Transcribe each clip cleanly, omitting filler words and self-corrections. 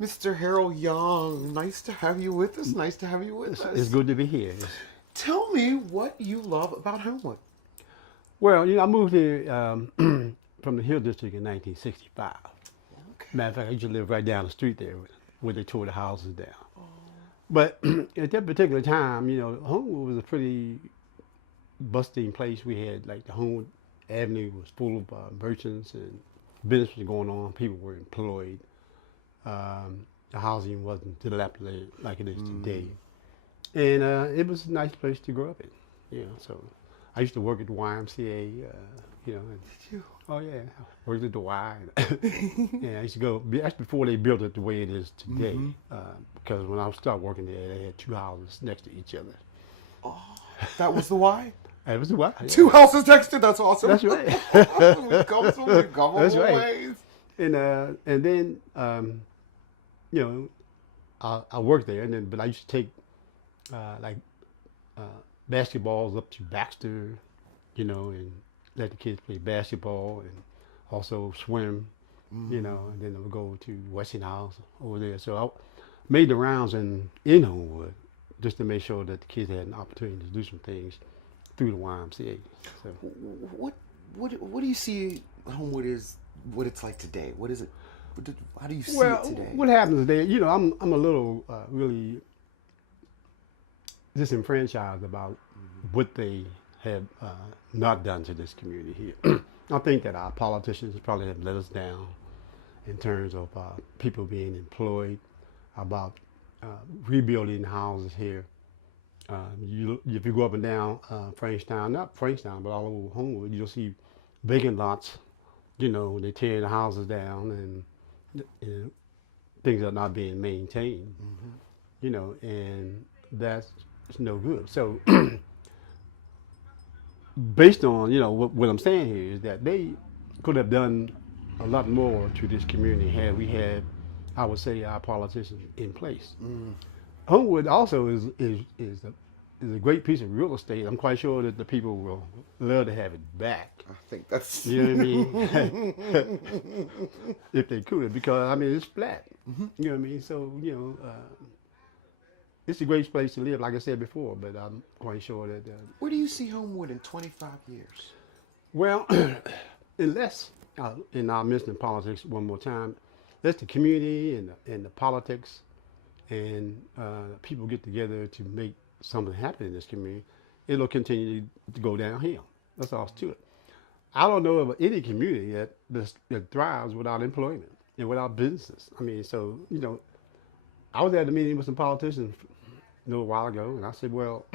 Mr. Harold Young, nice to have you with us. Nice to have you with us. It's good to be here. Tell me what you love about Homewood. Well, I moved here from the Hill District in 1965. Okay. Matter of fact, I used to live right down the street there where they tore the houses down. But at that particular time, Homewood was a pretty bustling place. We had like the Homewood Avenue was full of merchants and business was going on. People were employed. The housing wasn't dilapidated like it is today. And it was a nice place to grow up in. So I used to work at the YMCA, and, Did you? oh yeah, I worked at the Y. And I used to go, that's before they built it the way it is today. Because when I started working there, they had two houses next to each other. Oh, that was the why? That was the Y. Yeah. Two houses next to, that's awesome. That's right. We've come a That's right. ways. And then, I worked there, but I used to take basketballs up to Baxter, and let the kids play basketball and also swim, and then I would go to Westinghouse over there. So I made the rounds in Homewood just to make sure that the kids had an opportunity to do some things through the YMCA. So. What do you see Homewood is, what it's like today? What is it? How do you see Well, it today? what happens today, I'm a little really disenfranchised about what they have not done to this community here. I think that our politicians probably have let us down in terms of people being employed, about rebuilding houses here. If you go up and down Frankstown, not Frankstown, but all over Homewood, you'll see vacant lots. They tear the houses down and things are not being maintained. And that's no good. So based on, what I'm saying here is that they could have done a lot more to this community had we had, I would say, our politicians in place. Homewood also is a great piece of real estate. I'm quite sure that the people will love to have it back. I think that's... You know what I mean? If they could, because, it's flat. You know what I mean? So, it's a great place to live, like I said before, but I'm quite sure that... Where do you see Homewood in 25 years? Well, unless, and I'll mention politics one more time, unless the community and the politics and people get together to make something happen in this community, it'll continue to go downhill. That's all to it. I don't know of any community that thrives without employment and without businesses. So, I was at a meeting with some politicians a little while ago, and I said, well,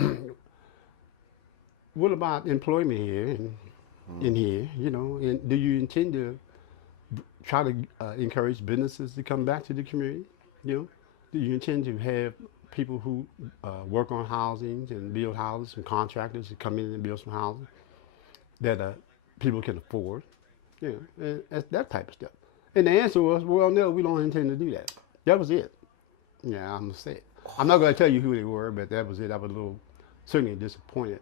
what about employment here and in here, and do you intend to try to encourage businesses to come back to the community? Do you intend to have people who work on housing and build houses, some contractors to come in and build some houses that people can afford, and that type of stuff? And the answer was, well, no, we don't intend to do that. That was it. Yeah, I'm gonna say it. I'm not gonna tell you who they were, but that was it. I was a little certainly disappointed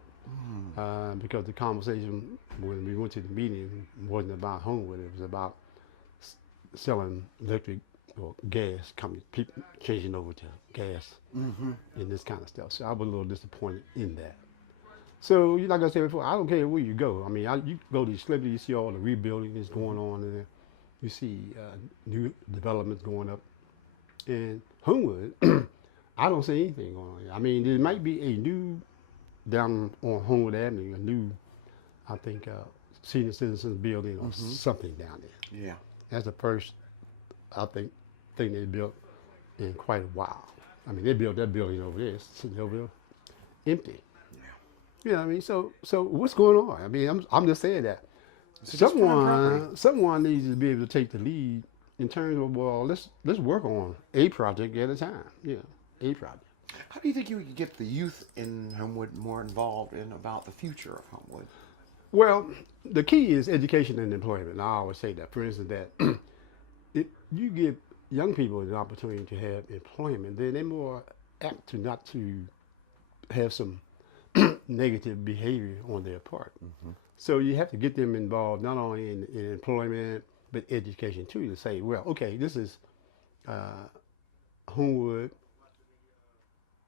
because the conversation when we went to the meeting wasn't about Homewood. It was about selling electric or gas companies, people changing over to gas and this kind of stuff. So I was a little disappointed in that. So, like I said before, I don't care where you go. You go to Slippery, you see all the rebuilding that's going on in there. You see new developments going up. In Homewood, I don't see anything going on here. There might be a new, down on Homewood Avenue, a new, I think, senior citizens building or something down there. Yeah. That's the first, I think, thing they built in quite a while. They built that building over there, sitting over there, empty. You know what I mean? So what's going on? I'm just saying that someone needs to be able to take the lead in terms of, well, let's work on a project at a time. A project. How do you think you could get the youth in Homewood more involved in about the future of Homewood? Well, the key is education and employment. And I always say that. For instance, that if you give young people an opportunity to have employment, then they're more apt to not to have some negative behavior on their part. So you have to get them involved not only in employment, but education too, to say, well, okay, this is Homewood,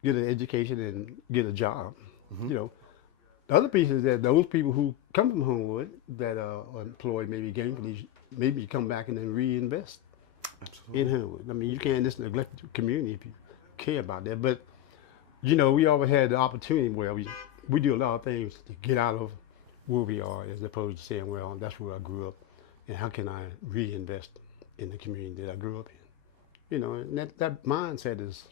get an education, and get a job. You know, the other piece is that those people who come from Homewood that are employed maybe gainfully, maybe come back and then reinvest in Homewood. I mean, you can't just neglect the community if you care about that. But you know, we always had the opportunity where we do a lot of things to get out of where we are, as opposed to saying, well, that's where I grew up, and how can I reinvest in the community that I grew up in? You know, and that mindset is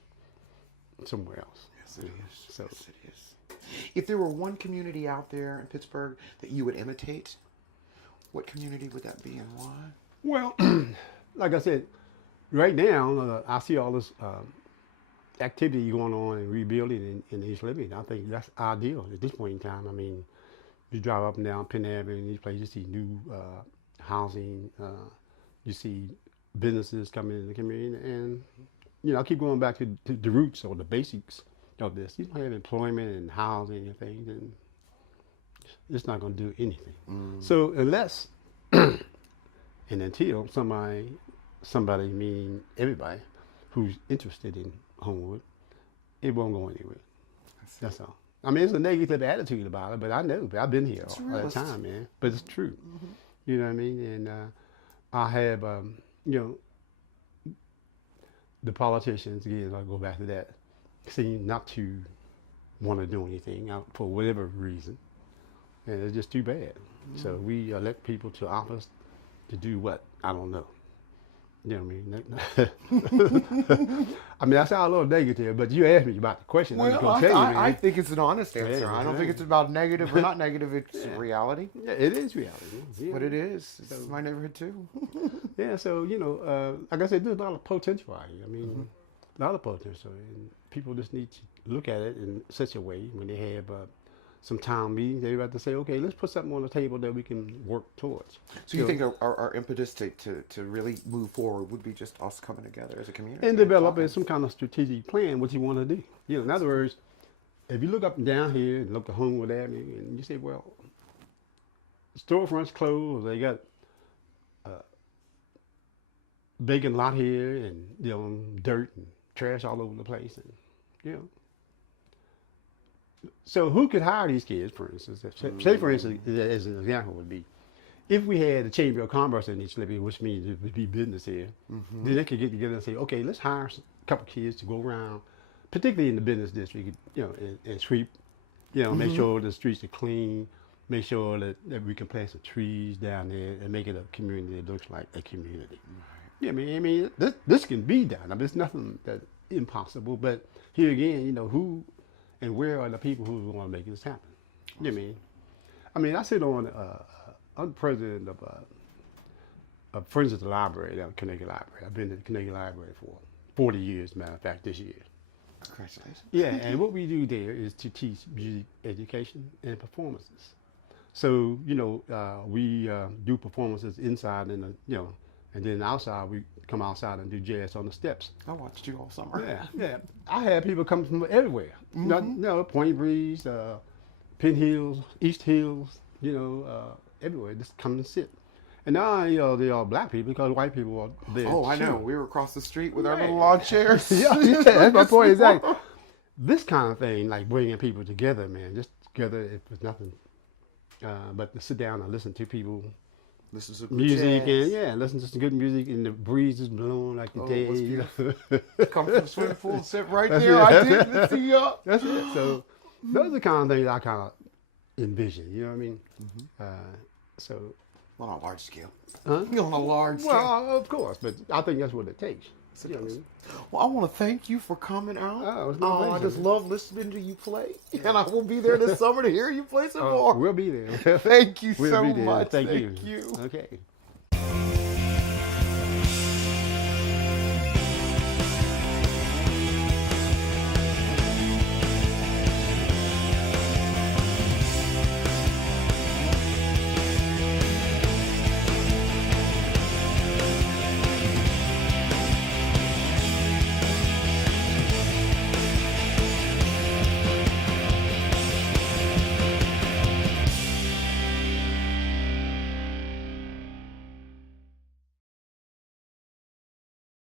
somewhere else. Yes, it is. So, Yes, it is. If there were one community out there in Pittsburgh that you would imitate, what community would that be and why? well, like I said, right now I see all this activity going on in rebuilding in East Liberty. I think that's ideal at this point in time. I mean, you drive up and down Penn Avenue in these places, you see new housing, you see businesses coming in the community, and you know, I keep going back to the roots or the basics of this. You don't have employment and housing and things, and it's not going to do anything. So unless and until somebody meaning everybody who's interested in Homewood, it won't go anywhere. That's all. I mean, it's a negative attitude about it, but I know. I've been here all the time, man. But it's true. You know what I mean? And I have, you know, the politicians, again, I'll go back to that, seem not to want to do anything for whatever reason. And it's just too bad. So we elect people to office to do what? I don't know. You know what I mean? I mean, I sound a little negative, but you asked me about the question. Well, I'm just going to tell you, I think it's an honest answer. Yeah, I don't yeah. think it's about negative or not negative. It's reality. Yeah, it is reality. Yeah. What it is. It's my neighborhood too. Yeah, so, you know, like I said, there's a lot of potential out here. I mean, a lot of potential. And people just need to look at it in such a way when they have some town meetings, they have to say, okay, let's put something on the table that we can work towards. So you think our impetus to really move forward would be just us coming together as a community? And developing some kind of strategic plan, what you want to do. You know, in other words, if you look up and down here and look at Homewood Avenue and you say, well, storefronts closed, they got vacant lot here and, you know, dirt and trash all over the place. And, you know. So who could hire these kids, for instance? Say, for instance, as an example would be, if we had a Chamber of Commerce in East Liberty, which means it would be business here, then they could get together and say, okay, let's hire a couple kids to go around, particularly in the business district, you know, and sweep, you know, make sure the streets are clean, make sure that we can plant some trees down there and make it a community that looks like a community. Yeah, I mean, this can be done. I mean, it's nothing that's impossible, but here again, you know, who and where are the people who want to make this happen? You know what I mean? I mean, I sit on, I'm president of Friends of the Library down at Carnegie Library. I've been at the Carnegie Library for 40 years, as a matter of fact, this year. Congratulations. Yeah, and what we do there is to teach music education and performances. So, you know, we do performances inside and, you know, and then outside, we come outside and do jazz on the steps. I watched you all summer. Yeah. I had people come from everywhere. You know, Point Breeze, Penn Hills, East Hills, you know, everywhere. Just come and sit. And now, you know, they're all black people because white people are there. Oh, I know. We were across the street with our little lawn chairs. yeah, that's my point exactly. This kind of thing, like bringing people together, man, just together if there's nothing but to sit down and listen to people. Listen to Music jazz. and listen to some good music and the breeze is blowing like the day. It's You beautiful. Come from the swimming pool and sit right That's there. it. I did. Let's see ya. That's it. So those are the kind of things I kind of envision. You know what I mean? So On a large scale. Huh? On a large scale. Well, of course, but I think that's what it takes. You know what I mean? Well, I want to thank you for coming out. Oh, it's my I pleasure. just love listening to you play. And I will be there this summer to hear you play some more. We'll be there. Thank you We'll so be there. much. Thank you. you. Okay.